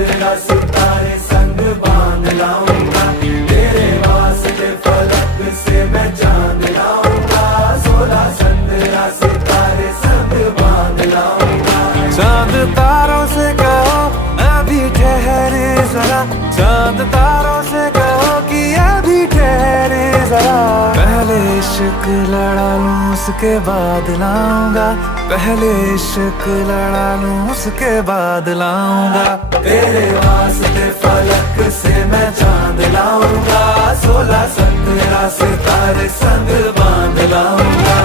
15 सितारे संग बांध लाऊंगा, तेरे वास्ते फलक से मैं चांद लाऊंगा, 16 17 सितारे संग बांध लाऊंगा। चांद तारों से कहो अभी ठहरे जरा, चांद तारों से कहो कि अभी ठहरे जरा। पहले इश्क लड़ा लूं उसके बाद लाऊंगा, पहले इश्क लड़ा लूं उसके बाद लाऊंगा। तेरे वास्ते फलक से मैं चांद लाऊंगा, 16 17 सितारे संग बांध लाऊंगा।